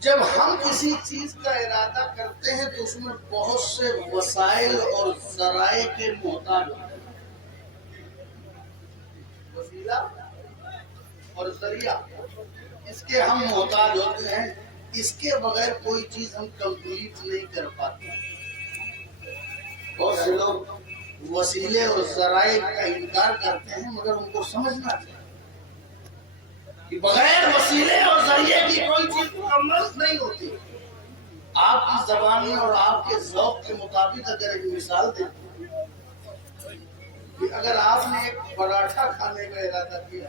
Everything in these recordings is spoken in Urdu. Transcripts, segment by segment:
جب ہم کسی چیز کا ارادہ کرتے ہیں تو اس میں بہت سے وسائل اور ذرائع کے محتاج ہوتے ہیں. وسیلہ اور ذریعہ اس کے ہم محتاج ہوتے ہیں. اس کے بغیر کوئی چیز ہم کمپلیٹ نہیں کر پاتے. بہت سے لوگ وسیلے اور ذرائع کا انکار کرتے ہیں، مگر ان کو سمجھنا چاہیے کہ بغیر وسیلے اور ذریعے کی کوئی چیز مکمل نہیں ہوتی. آپ کی زبانی اور آپ کے ذوق کے مطابق اگر ایک مثال دیں کہ اگر آپ نے ایک پراٹھا کھانے کا ارادہ کیا،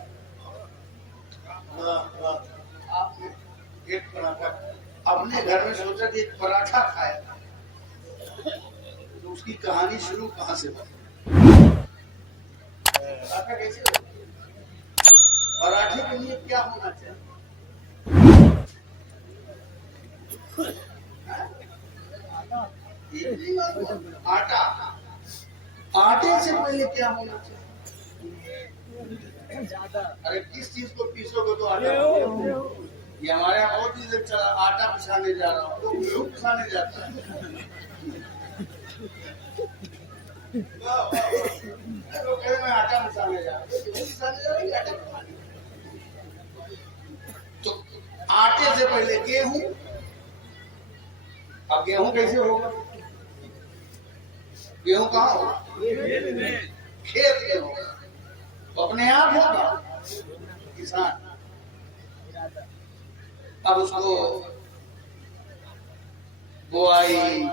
آپ نے ایک پراٹھا اپنے گھر میں سوچا کہ ایک پراٹھا کھایا، تو اس کی کہانی شروع کہاں سے ہوئی؟ پراٹھا کیسے ہوتا؟ پراٹھے کے لیے کیا ہونا چاہیے؟ آٹا. آٹے سے پہلے کیا ہونا چاہیے؟ ارے کس چیز کو پیسو گے تو آٹا. یہ ہمارے یہاں بہت چیزیں چلا، آٹا پسانے جا رہا ہوں تو گیہوں پسانے جاتا ہے. میں آٹا پسانے جا رہا ہوں تو آٹے سے پہلے گیہوں. اب گیہوں کیسے ہوگا؟ گیہوں کہاں ہوگا؟ کھیت میں ہوگا. اپنے آپ ہوگا کسان. اب اس کو بوائی،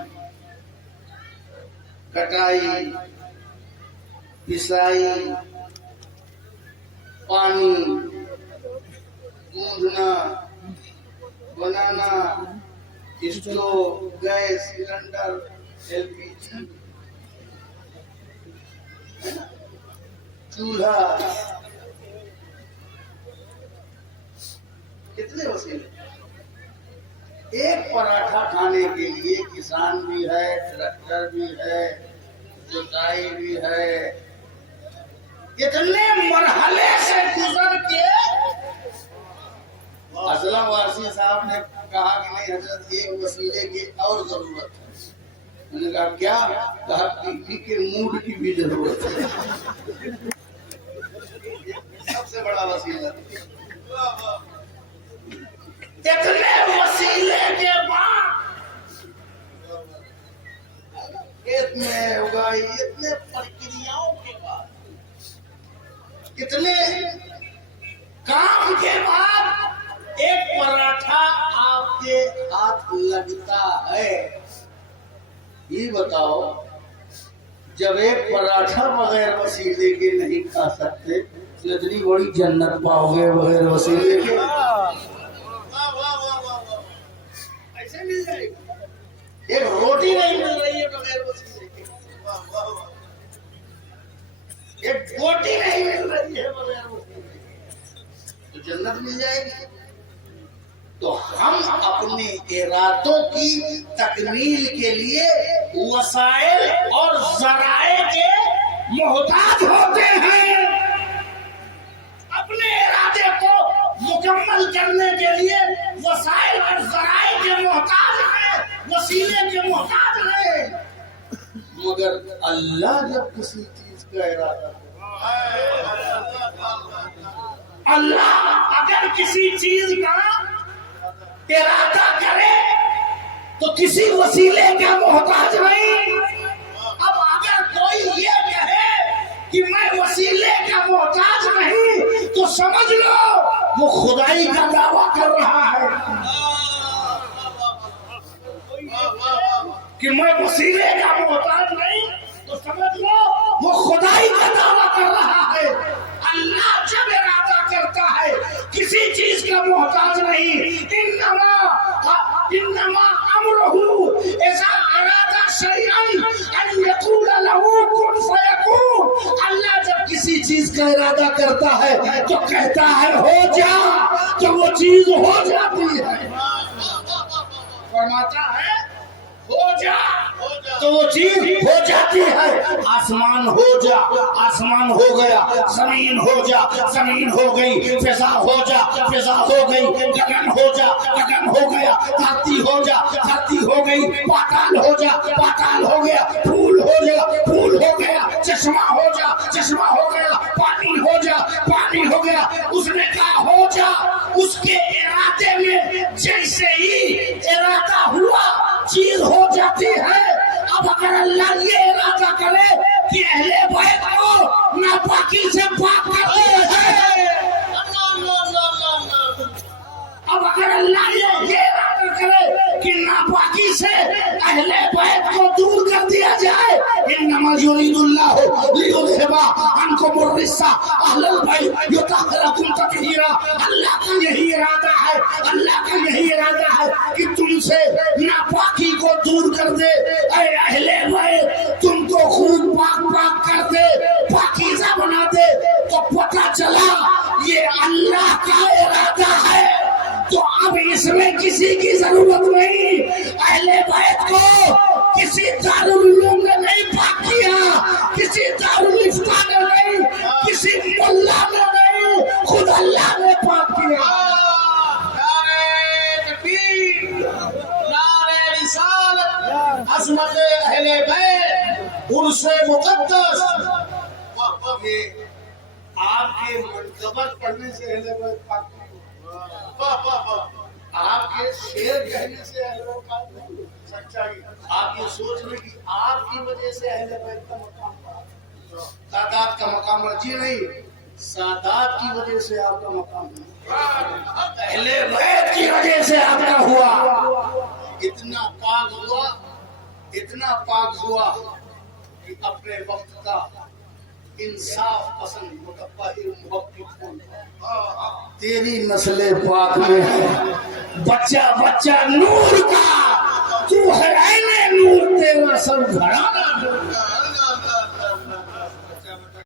کٹائی، پسائی، پانی، گوندنا، بنانا، stove, gas cylinder, L P G, چولہا، کتنے وسیلے. ایک پراٹھا کھانے کے لیے کسان بھی ہے، ٹریکٹر بھی ہے، جوتائی بھی ہے. اتنے مرحلے سے گزر کے اسلم وارثی صاحب نے کہا کہ نہیں حضرت ایک وسیلے کی اور ضرورت ہے. میں نے کہا کیا؟ کہا ٹی کے موڈ کی بھی ضرورت ہے. سب سے بڑا وسیلہ. اتنے وسیلے کے بعد کھیت میں اگائی، اتنے پرکریاؤں کے بعد، کتنے کام کے بعد ایک پراٹھا آپ کے ہاتھ لگتا ہے. یہ بتاؤ جب ایک پراٹھا بغیر وسیلے کے نہیں کھا سکتے تو اتنی بڑی جنت پاؤ گے بغیر وسیلے کے؟ ایسے مل جائے گا. ایک روٹی نہیں مل رہی ہے بغیر وسیلے کے، ایک روٹی نہیں مل رہی ہے بغیر وسیلے کے، تو جنت مل جائے گی. تو ہم اپنے ارادوں کی تکمیل کے لیے وسائل اور ذرائع کے محتاج ہوتے ہیں. اپنے ارادے کو مکمل کرنے کے لیے وسائل اور ذرائع کے محتاج ہیں، وسیلے کے محتاج ہیں. مگر اللہ جب کسی چیز کا ارادہ، اللہ اگر کسی چیز کا ارادہ کرے تو کسی وسیلے کا محتاج نہیں. اب اگر کوئی یہ کہے کہ میں وسیلے کا محتاج نہیں تو سمجھ لو وہ خدائی کا دعویٰ کر رہا ہے کہ میں وسیلے کا محتاج نہیں تو سمجھ لو وہ خدائی کا دعویٰ کر رہا ہے. اللہ جب ارادہ کرتا ہے کسی چیز کا محتاج نہیں. انما امرہ اذا اراد شیئا ان یقول له کن فیکون. اللہ جب کسی چیز کا ارادہ کرتا ہے تو کہتا ہے ہو جا، تو وہ چیز ہو جاتی ہے. فرماتا ہے ہو جا تو وہ چیز ہو جاتی ہے. آسمان ہو جا، آسمان ہو گیا. زمین ہو جا، زمین ہو گئی. فضا ہو جا، فضا ہو گئی. گگن ہو جا، گگن ہو گیا. ہو جا، دھرتی ہو گئی پاتال ہو جا، پاتال ہو گیا پھول ہو جا، پھول ہو گیا چشمہ ہو جا، چشمہ ہو گیا پانی ہو جا، پانی ہو گیا۔ اس نے کہا ہو جا، اس کے ارادے میں جیسے ہی ارادہ ہوا چیز ہو جاتی ہے۔ اب اگر اللہ یہ ارادہ کرے کہ اہل بیت کو ناپاکی سے پاک کر دیا جائے، اب اگر اللہ یہ ارادہ کرے کہ ناپاکی سے اہل بیت کو دور کر دیا جائے، انما یرید اللہ لیذھب عنکم الرجس اہل البیت یطہرکم تطہیرا۔ اللہ کا یہی ارادہ ہے، اللہ کا یہی ارادہ ہے کہ تم سے ناپاکی کو دور کر دے۔ اے اہل بیت تم کو خود پاک پاک کر دے، پاکیزہ بنا دے۔ تو پتہ چلا یہ اللہ کا ارادہ ہے، تو اب اس میں کسی کی ضرورت نہیں۔ اہل بیت کو کسی دارالعلوم نے نہیں پاک کیا، کسی دارالفتہ نے نہیں، کسی ملا نے نہیں، خود اللہ نے پاک کیا۔ نعرہ تکبیر، نعرہ رسالت، عظمت اہل بیت، عرس مقدس۔ یہ آپ کے منقبت پڑھنے سے اہل بیت پاک نہیں ہوگا، آپ کے شعر کہنے سے اہل بیت پاک نہیں ہوگا۔ سچائی آپ یہ سوچ لیں کہ آپ کی وجہ سے اہل بیت کا مقام پڑا، سادات کا مقام جی نہیں، سادات کی وجہ سے آپ کا مقام نہیں، اہل بیت کی وجہ سے آپ کا ہوا۔ اتنا پاک ہوا، اتنا پاک ہوا کہ اپنے وقت کا انصاف پسند متطہر محقق تیری نسل پاک میں ہے بچہ بچہ نور کا، تو ہے عین نور، تیرا سب گھرانا نور کا۔